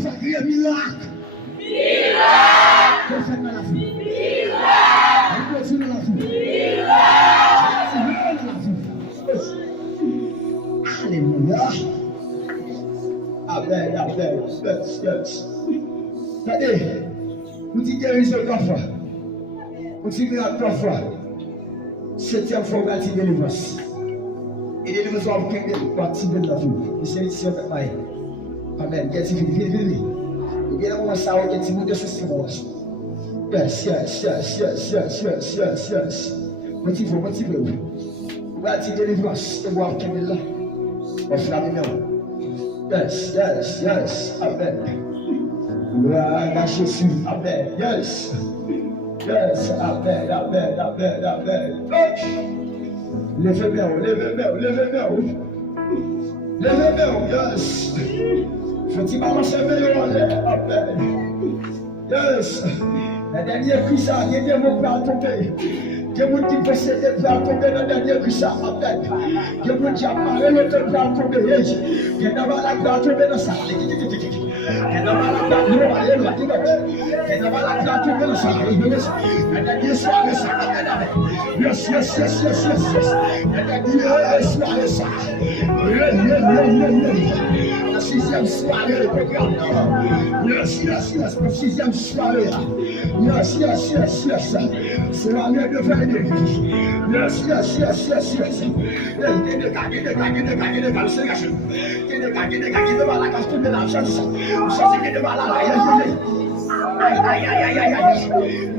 ça crie miracle. Que fait dans la vie? On continue dans la vie. Alléluia. Amen. Yes. Regardez, vous dites guérison trois fois. Vous dites miracle trois fois. Septième fois, vous avez délivrance. Et délivrance, vous avez activé de la vie. Et c'est ici, on peut pas. Amen. Viens. Et bien, on va savoir que tu veux de ce système. Yes. Motivez-vous. Vous avez délivrance. Et vous avez activé de la vie. Yes. Amen. Gloire à Jésus. Amen. Yes. Amen. Levez-moi. Yes. Faut-il balancer en l'air? Amen. Yes. La dernière cuisse, il y a des mots pour tomber. Que vous qui possédez pour tomber dans la dernière cuisse. Amen. Que vous qui apparaissez l'autre pour tomber. Que vous la pour tomber dans ça. La sixième soirée, le programme. Yes. La sixième soirée. Yes. Soirée de veille. Yes.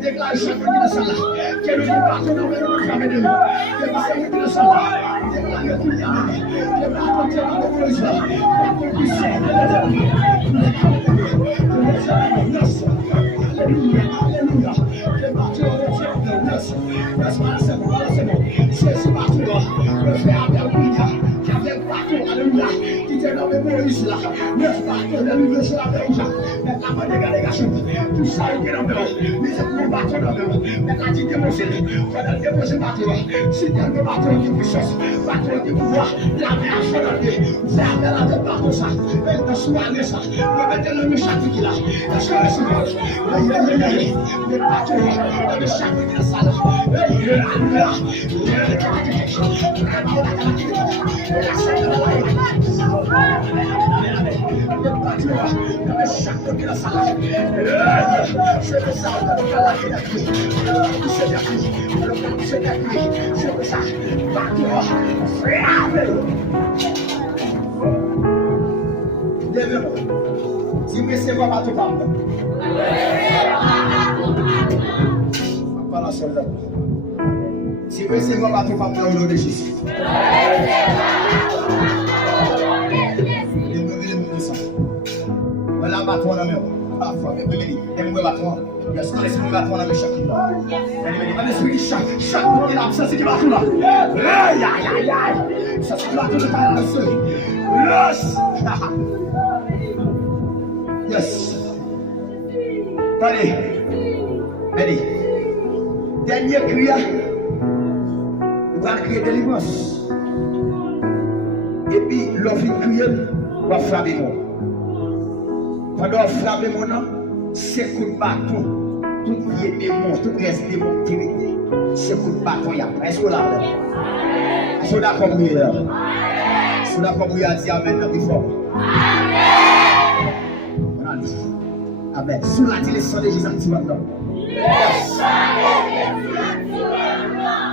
Déclaration de ça. Quel est le bâton dans le famille de nous? Quel est le ça? Tout ça est dans le bâton dans le maintenant tu démosé pendant déposer bâton si tu as le bâton de puissance bâton de pouvoir la main à changer faire la bâton ça et dans soirée ça mettre le méchant qui là la soirée c'est le bâton le méchant qui là ça là c'est le ça si vous recevez pas tout parle. Pas la seule. Si vous recevez pas tout parle au nom de Jésus. Voilà ma toi là-même. Ah, faut me bénir. Aime-moi la toi. Yes, laisse-moi la toi dans chaque jour. L'esprit chaque qui là, ça c'est qui va tout là. Aïe. Ça c'est qui va tout là. Yes. Allez. Dernier cri. On va crier délivrance. Et puis l'offre crier va frapper moi. Pendant frapper mon nom, c'est coup de bâton. Tout pied démon, tout reste démon qui c'est coup de bâton. Est-ce que là? Est-ce que d'accord pour lui? Est-ce que d'accord pour lui à dire amen dans le fort? Amen. Sous la télé, sans les gens qui maintenant.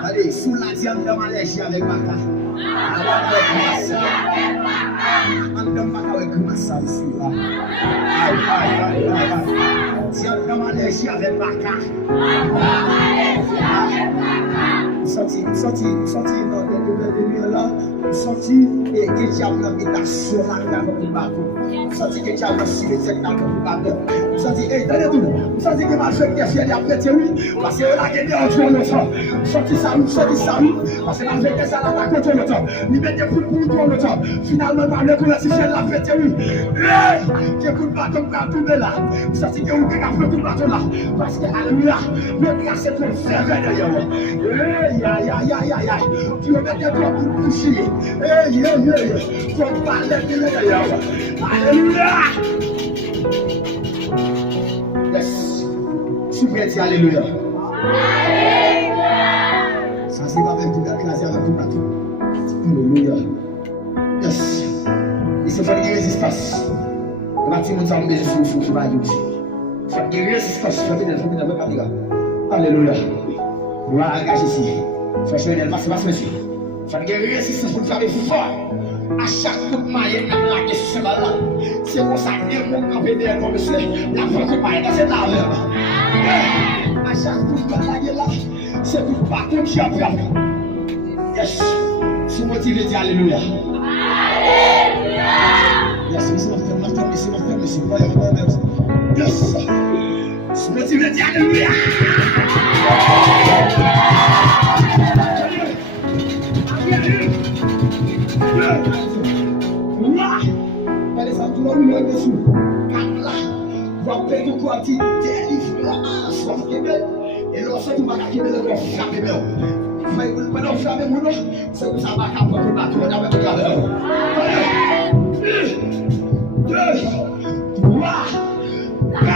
Allez, sous la diable dans ma lèche avec ma carte. Andam maka avec ma salle ici là. Diable dans ma lèche avec ma carte. Sorti dans les lumières là. Sorti et que diable dans l'habitation là avec le bateau. Sorti que diable dans le cimetière avec le bateau. Sorti et donnez tout. Sorti que ma femme qui est fière d'après oui. Parce que la guerre entre nous ça. Sorti ça. Parce que la fête ça là contre le temps. Liberté pour le temps. Finalement par le pour la ciel la fête oui. Que coup de bâton va tomber là. Sorti que vous avez fait tout bâton là. Parce que alléluia. Le grâce est pour faire derrière moi. Aïe. Tu veux mettre toi pour coucher. Pour parler de derrière moi. Alléluia. tête, alléluia. Ça, c'est pas même tout écraser avec tout bateau. Alléluia. Yes. Il se fait une résistance. On va dire que nous avons besoin de souffle pour aller aussi. Il faut une résistance. Alléluia. On va engager ici. Frère Chanel, passe, monsieur. Il faut une résistance pour faire fort. À chaque coup de maille, il y a la question là. C'est pour ça que les gens qui viennent comme ça, la fois que maille, c'est là. À chaque coup de maille là, c'est pour pas qu'on qui a perdu. Yes. C'est motivé, dis alléluia. Alléluia. Yes, c'est yes. C'est motivé, dis alléluia. Et lorsque tu vas quitter le corps, frapper bien. Mais vous ne pouvez pas frapper mon nom, c'est que ça va capter le bateau. On va regarder. 1, 2, 3, 4.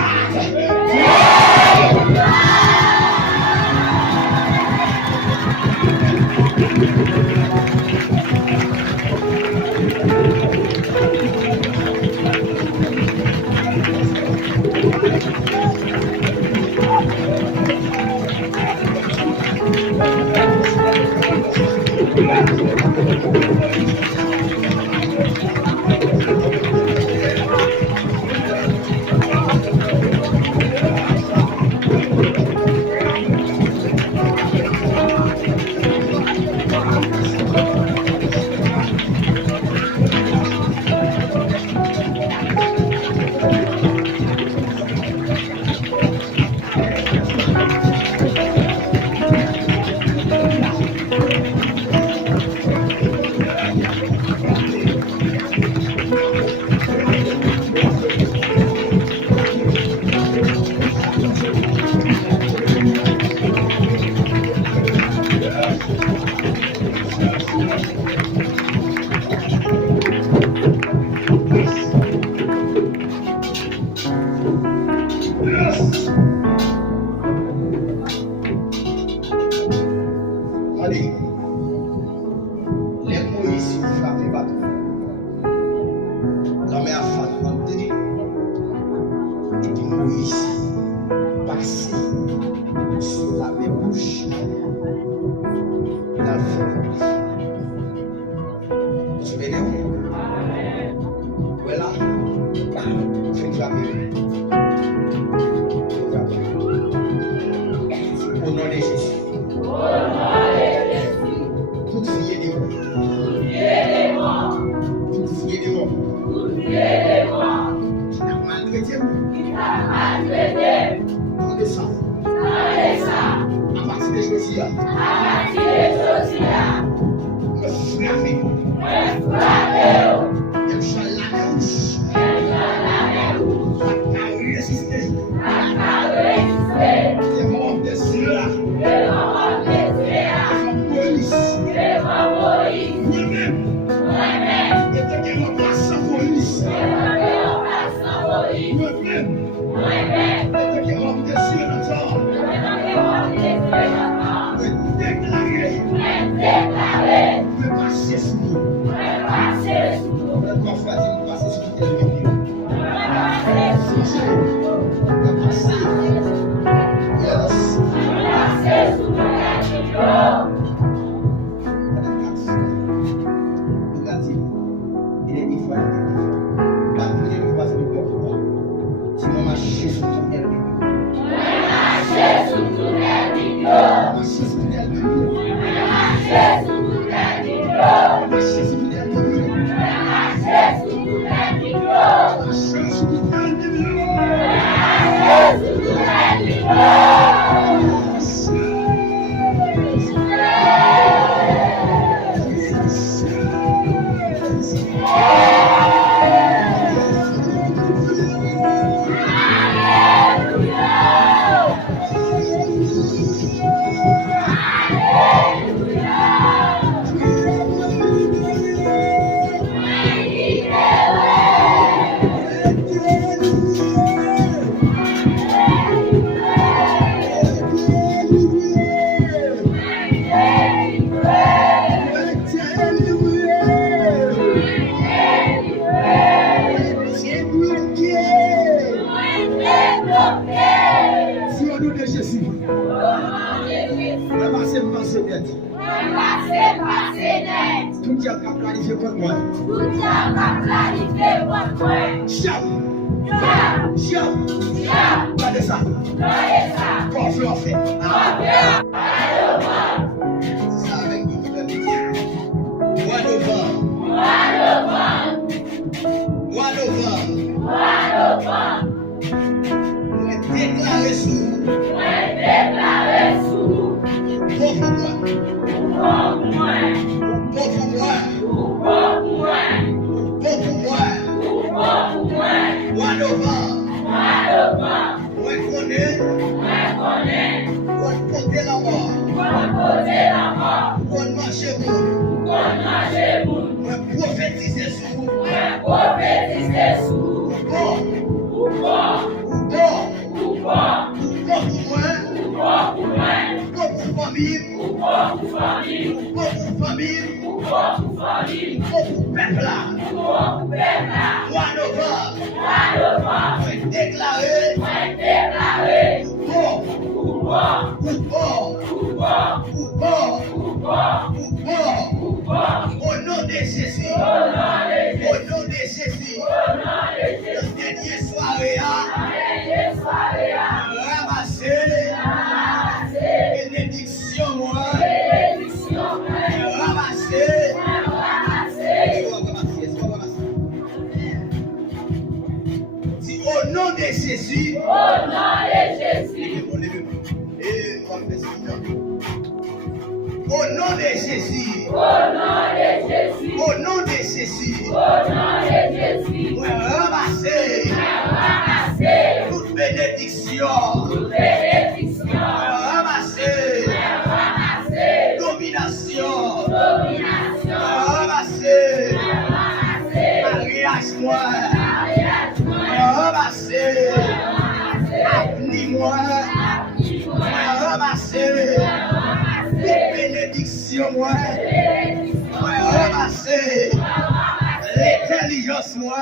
Passez net. Tout Dieu qui a planifié contre moi. Shout. Regardez ça. Force l'en fait. C'est ça avec nous qui peut dire. Mois novembre. Moi déclaré sous. Pour moi. Mois novembre. Moi connais. Moi porter la mort. Moi marcher bon. Moi prophétiser sous. Au nom de Jésus, le dernier soirée, ramasser, bénédiction, ramasser. Si au nom de Jésus, au nom de Jésus, moi ramasser toute bénédiction, ramasser domination, ramasser mariage moi, ramasser avenir moi, ramasser toute bénédiction moi, ramasser l'intelligence moi.